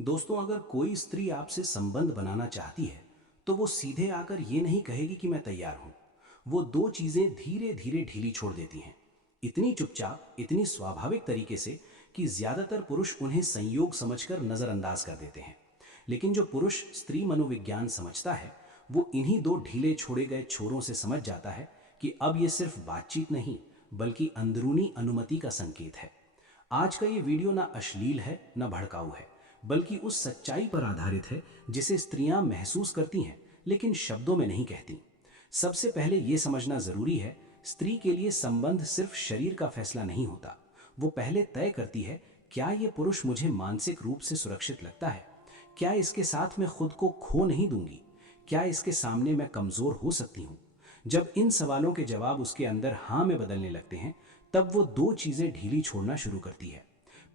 दोस्तों, अगर कोई स्त्री आपसे संबंध बनाना चाहती है तो वो सीधे आकर ये नहीं कहेगी कि मैं तैयार हूं। वो दो चीजें धीरे धीरे ढीली छोड़ देती हैं, इतनी चुपचाप, इतनी स्वाभाविक तरीके से कि ज्यादातर पुरुष उन्हें संयोग समझकर नजरअंदाज कर देते हैं। लेकिन जो पुरुष स्त्री मनोविज्ञान समझता है, वो इन्हीं दो ढीले छोड़े गए छोरों से समझ जाता है कि अब ये सिर्फ बातचीत नहीं, बल्कि अंदरूनी अनुमति का संकेत है। आज का ये वीडियो ना अश्लील है, ना भड़काऊ है, बल्कि उस सच्चाई पर आधारित है जिसे स्त्रियां महसूस करती हैं लेकिन शब्दों में नहीं कहती। सबसे पहले यह समझना जरूरी है, स्त्री के लिए संबंध सिर्फ शरीर का फैसला नहीं होता। वो पहले तय करती है, क्या यह पुरुष मुझे मानसिक रूप से सुरक्षित लगता है? क्या इसके साथ मैं खुद को खो नहीं दूंगी? क्या इसके सामने मैं कमजोर हो सकती हूँ? जब इन सवालों के जवाब उसके अंदर हाँ में बदलने लगते हैं, तब वो दो चीजें ढीली छोड़ना शुरू करती है।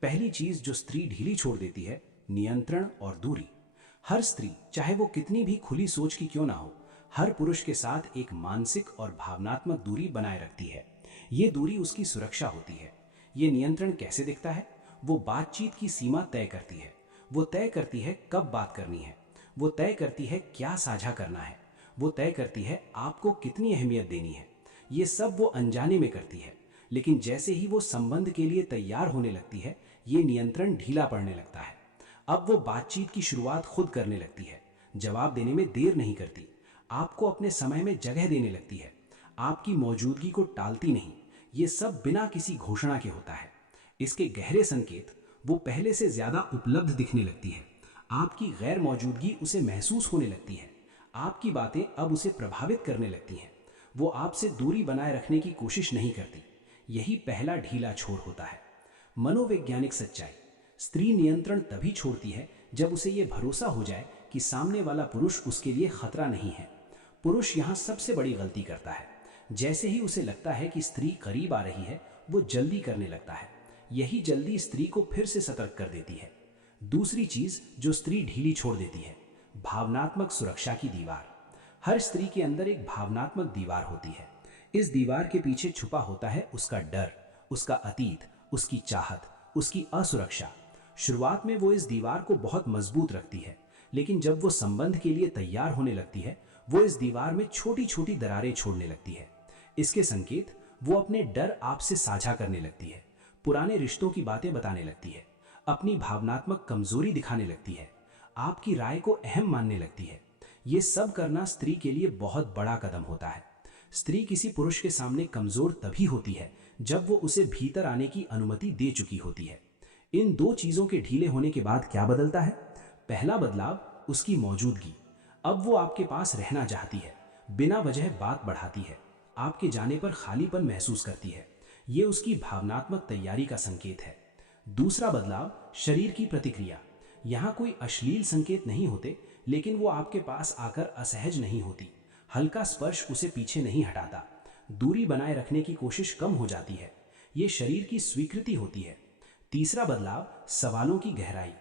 पहली चीज जो स्त्री ढीली छोड़ देती है, नियंत्रण और दूरी। हर स्त्री, चाहे वो कितनी भी खुली सोच की क्यों ना हो, हर पुरुष के साथ एक मानसिक और भावनात्मक दूरी बनाए रखती है। ये दूरी उसकी सुरक्षा होती है। ये नियंत्रण कैसे दिखता है? वो बातचीत की सीमा तय करती है। वो तय करती है कब बात करनी है। वो तय करती है क्या साझा करना है। वो तय करती है आपको कितनी अहमियत देनी है। ये सब वो अनजाने में करती है, लेकिन जैसे ही वो संबंध के लिए तैयार होने लगती है, ये नियंत्रण ढीला पड़ने लगता है। अब वो बातचीत की शुरुआत खुद करने लगती है, जवाब देने में देर नहीं करती, आपको अपने समय में जगह देने लगती है, आपकी मौजूदगी को टालती नहीं। ये सब बिना किसी घोषणा के होता है। इसके गहरे संकेत, वो पहले से ज्यादा उपलब्ध दिखने लगती है। आपकी गैर मौजूदगी उसे महसूस होने लगती है। आपकी बातें अब उसे प्रभावित करने लगती हैं। वो आपसे दूरी बनाए रखने की कोशिश नहीं करती। यही पहला ढीला छोर होता है। मनोवैज्ञानिक सच्चाई, स्त्री नियंत्रण तभी छोड़ती है जब उसे यह भरोसा हो जाए कि सामने वाला पुरुष उसके लिए खतरा नहीं है। पुरुष यहां सबसे बड़ी गलती करता है। जैसे ही उसे लगता है कि स्त्री करीब आ रही है, वो जल्दी करने लगता है। यही जल्दी स्त्री को फिर से सतर्क कर देती है। दूसरी चीज जो स्त्री ढीली छोड़ देती है, भावनात्मक सुरक्षा की दीवार। हर स्त्री के अंदर एक भावनात्मक दीवार होती है। इस दीवार के पीछे छुपा होता है उसका डर, उसका अतीत, उसकी चाहत, उसकी असुरक्षा। शुरुआत में वो इस दीवार को बहुत मजबूत रखती है, लेकिन जब वो संबंध के लिए तैयार होने लगती है, वो इस दीवार में छोटी छोटी दरारें छोड़ने लगती है। इसके संकेत, वो अपने डर आपसे साझा करने लगती है, पुराने रिश्तों की बातें बताने लगती है, अपनी भावनात्मक कमजोरी दिखाने लगती है, आपकी राय को अहम मानने लगती है। ये सब करना स्त्री के लिए बहुत बड़ा कदम होता है। स्त्री किसी पुरुष के सामने कमजोर तभी होती है जब वो उसे भीतर आने की अनुमति दे चुकी होती है। इन दो चीजों के ढीले होने के बाद क्या बदलता है? पहला बदलाव, उसकी मौजूदगी। अब वो आपके पास रहना चाहती है, बिना वजह बात बढ़ाती है, आपके जाने पर खालीपन महसूस करती है। ये उसकी भावनात्मक तैयारी का संकेत है। दूसरा बदलाव, शरीर की प्रतिक्रिया। यहां कोई अश्लील संकेत नहीं होते, लेकिन वो आपके पास आकर असहज नहीं होती। हल्का स्पर्श उसे पीछे नहीं हटाता। दूरी बनाए रखने की कोशिश कम हो जाती है। ये शरीर की स्वीकृति होती है। तीसरा बदलाव, सवालों की गहराई।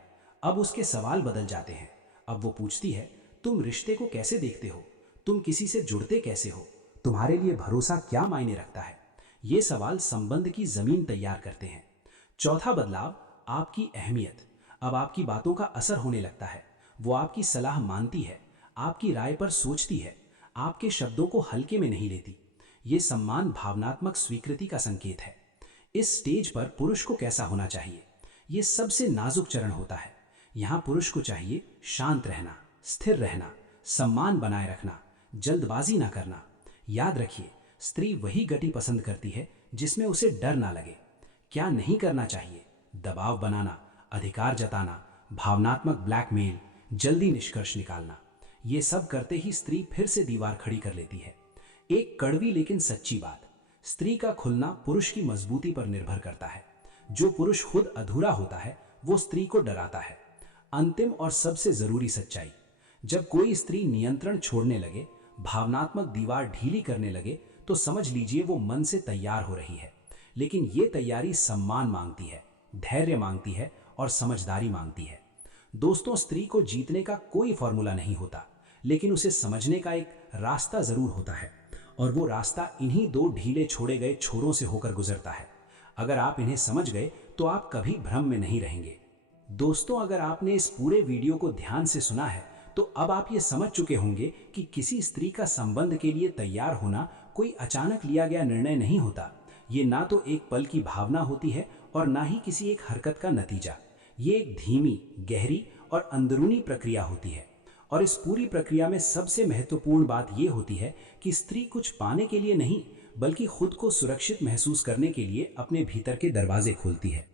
अब उसके सवाल बदल जाते हैं। अब वो पूछती है, तुम रिश्ते को कैसे देखते हो? तुम किसी से जुड़ते कैसे हो? तुम्हारे लिए भरोसा क्या मायने रखता है? ये सवाल संबंध की जमीन तैयार करते हैं। चौथा बदलाव, आपकी अहमियत। अब आपकी बातों का असर होने लगता है। वो आपकी सलाह मानती है, आपकी राय पर सोचती है, आपके शब्दों को हल्के में नहीं लेती। ये सम्मान, भावनात्मक स्वीकृति का संकेत है। इस स्टेज पर पुरुष को कैसा होना चाहिए? ये सबसे नाजुक चरण होता है। यहां पुरुष को चाहिए शांत रहना, स्थिर रहना, सम्मान बनाए रखना, जल्दबाजी ना करना। याद रखिए, स्त्री वही गति पसंद करती है जिसमें उसे डर ना लगे। क्या नहीं करना चाहिए? दबाव बनाना, अधिकार जताना, भावनात्मक ब्लैकमेल, जल्दी निष्कर्ष निकालना। ये सब करते ही स्त्री फिर से दीवार खड़ी कर लेती है। एक कड़वी लेकिन सच्ची बात, स्त्री का खुलना पुरुष की मजबूती पर निर्भर करता है। जो पुरुष खुद अधूरा होता है, वो स्त्री को डराता है। अंतिम और सबसे जरूरी सच्चाई, जब कोई स्त्री नियंत्रण छोड़ने लगे, भावनात्मक दीवार ढीली करने लगे, तो समझ लीजिए वो मन से तैयार हो रही है। लेकिन ये तैयारी सम्मान मांगती है, धैर्य मांगती है और समझदारी मांगती है। दोस्तों, स्त्री को जीतने का कोई फॉर्मूला नहीं होता, लेकिन उसे समझने का एक रास्ता जरूर होता है, और वो रास्ता इन्हीं दो ढीले छोड़े गए छोरों से होकर गुजरता है। अगर आप इन्हें समझ गए तो आप कभी भ्रम में नहीं रहेंगे। दोस्तों, अगर आपने इस पूरे वीडियो को ध्यान से सुना है तो अब आप ये समझ चुके होंगे कि किसी स्त्री का संबंध के लिए तैयार होना कोई अचानक लिया गया निर्णय नहीं होता। ये ना तो एक पल की भावना होती है और ना ही किसी एक हरकत का नतीजा। ये एक धीमी, गहरी और अंदरूनी प्रक्रिया होती है। और इस पूरी प्रक्रिया में सबसे महत्वपूर्ण बात यह होती है कि स्त्री कुछ पाने के लिए नहीं, बल्कि खुद को सुरक्षित महसूस करने के लिए अपने भीतर के दरवाजे खोलती है।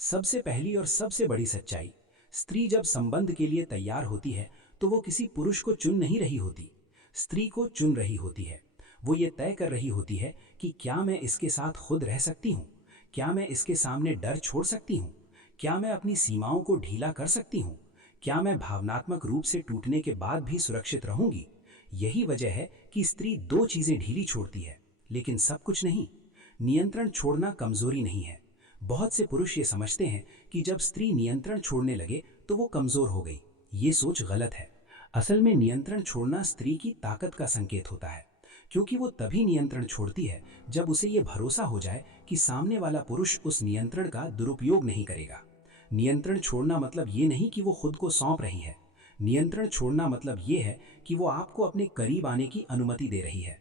सबसे पहली और सबसे बड़ी सच्चाई, स्त्री जब संबंध के लिए तैयार होती है तो वो किसी पुरुष को चुन नहीं रही होती, स्त्री को चुन रही होती है। वो ये तय कर रही होती है कि क्या मैं इसके साथ खुद रह सकती हूँ, क्या मैं इसके सामने डर छोड़ सकती हूँ, क्या मैं अपनी सीमाओं को ढीला कर सकती हूँ, क्या मैं भावनात्मक रूप से टूटने के बाद भी सुरक्षित रहूंगी। यही वजह है कि स्त्री दो चीजें ढीली छोड़ती है, लेकिन सब कुछ नहीं। नियंत्रण छोड़ना कमजोरी नहीं है। बहुत से पुरुष ये समझते हैं कि जब स्त्री नियंत्रण छोड़ने लगे तो वो कमजोर हो गई। ये सोच गलत है। असल में नियंत्रण छोड़ना स्त्री की ताकत का संकेत होता है, क्योंकि वो तभी नियंत्रण छोड़ती है जब उसे ये भरोसा हो जाए कि सामने वाला पुरुष उस नियंत्रण का दुरुपयोग नहीं करेगा। नियंत्रण छोड़ना मतलब ये नहीं कि वो खुद को सौंप रही है। नियंत्रण छोड़ना मतलब ये है कि वो आपको अपने करीब आने की अनुमति दे रही है।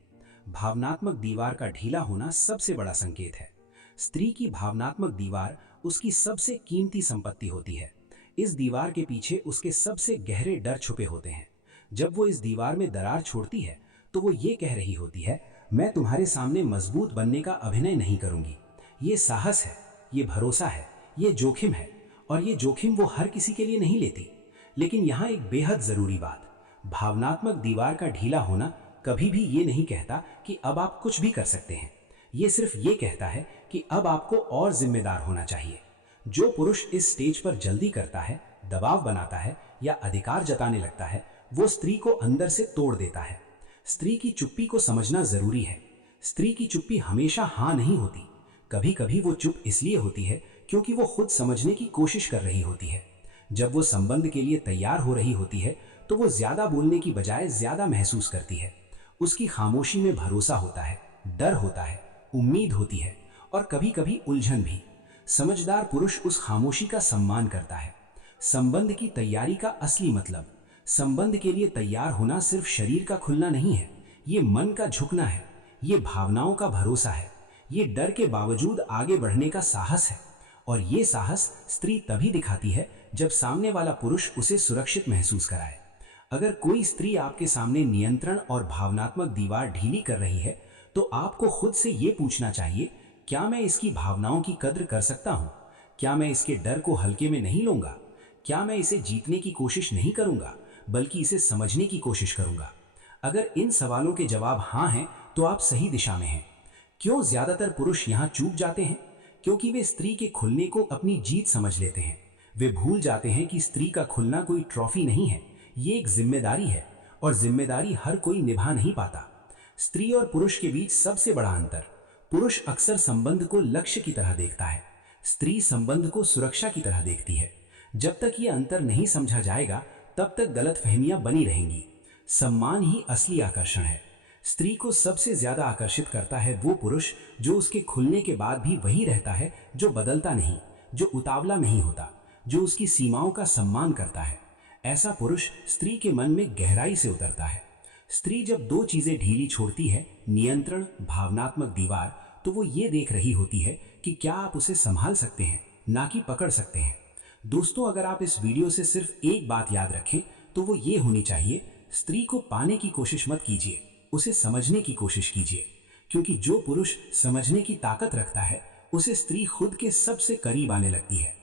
भावनात्मक दीवार का ढीला होना सबसे बड़ा संकेत है। स्त्री की भावनात्मक दीवार उसकी सबसे कीमती संपत्ति होती है। इस दीवार के पीछे उसके सबसे गहरे डर छुपे होते हैं। जब वो इस दीवार में दरार छोड़ती है तो वो ये कह रही होती है, मैं तुम्हारे सामने मजबूत बनने का अभिनय नहीं करूंगी। ये साहस है, ये भरोसा है, ये जोखिम है। और ये जोखिम वो हर किसी के लिए नहीं लेती। लेकिन यहाँ एक बेहद जरूरी बात, भावनात्मक दीवार का ढीला होना कभी भी ये नहीं कहता कि अब आप कुछ भी कर सकते हैं। ये सिर्फ ये कहता है कि अब आपको और जिम्मेदार होना चाहिए। जो पुरुष इस स्टेज पर जल्दी करता है, दबाव बनाता है या अधिकार जताने लगता है, वो स्त्री को अंदर से तोड़ देता है। स्त्री की चुप्पी को समझना जरूरी है। स्त्री की चुप्पी हमेशा हाँ नहीं होती। कभी कभी वो चुप इसलिए होती है क्योंकि वो खुद समझने की कोशिश कर रही होती है। जब वो संबंध के लिए तैयार हो रही होती है तो वो ज्यादा बोलने की बजाय ज्यादा महसूस करती है। उसकी खामोशी में भरोसा होता है, डर होता है, उम्मीद होती है और कभी कभी उलझन भी। समझदार पुरुष उस खामोशी का सम्मान करता है। संबंध की तैयारी का असली मतलब, संबंध के लिए तैयार होना सिर्फ शरीर का खुलना नहीं है, ये मन का झुकना है, ये भावनाओं का भरोसा है, ये डर के बावजूद आगे बढ़ने का साहस है। और ये साहस स्त्री तभी दिखाती है जब सामने वाला पुरुष उसे सुरक्षित महसूस कराए। अगर कोई स्त्री आपके सामने नियंत्रण और भावनात्मक दीवार ढीली कर रही है तो आपको खुद से ये पूछना चाहिए, क्या मैं इसकी भावनाओं की कद्र कर सकता हूं? क्या मैं इसके डर को हल्के में नहीं लूंगा? क्या मैं इसे जीतने की कोशिश नहीं करूंगा, बल्कि इसे समझने की कोशिश करूंगा? अगर इन सवालों के जवाब हाँ हैं तो आप सही दिशा में हैं। क्यों ज्यादातर पुरुष यहां चूक जाते हैं? क्योंकि वे स्त्री के खुलने को अपनी जीत समझ लेते हैं। वे भूल जाते हैं कि स्त्री का खुलना कोई ट्रॉफी नहीं है, ये एक जिम्मेदारी है और जिम्मेदारी हर कोई निभा नहीं पाता। स्त्री और पुरुष के बीच सबसे बड़ा अंतर, पुरुष अक्सर संबंध को लक्ष्य की तरह देखता है, स्त्री संबंध को सुरक्षा की तरह देखती है। जब तक ये अंतर नहीं समझा जाएगा तब तक गलतफहमियां बनी रहेंगी। सम्मान ही असली आकर्षण है। स्त्री को सबसे ज्यादा आकर्षित करता है वो पुरुष जो उसके खुलने के बाद भी वही रहता है, जो बदलता नहीं, जो उतावला नहीं होता, जो उसकी सीमाओं का सम्मान करता है। ऐसा पुरुष स्त्री के मन में गहराई से उतरता है। स्त्री जब दो चीजें ढीली छोड़ती है, नियंत्रण, भावनात्मक दीवार, तो वो ये देख रही होती है कि क्या आप उसे संभाल सकते हैं, ना कि पकड़ सकते हैं। दोस्तों, अगर आप इस वीडियो से सिर्फ एक बात याद रखें तो वो ये होनी चाहिए, स्त्री को पाने की कोशिश मत कीजिए, उसे समझने की कोशिश कीजिए। क्योंकि जो पुरुष समझने की ताकत रखता है उसे स्त्री खुद के सबसे करीब आने लगती है।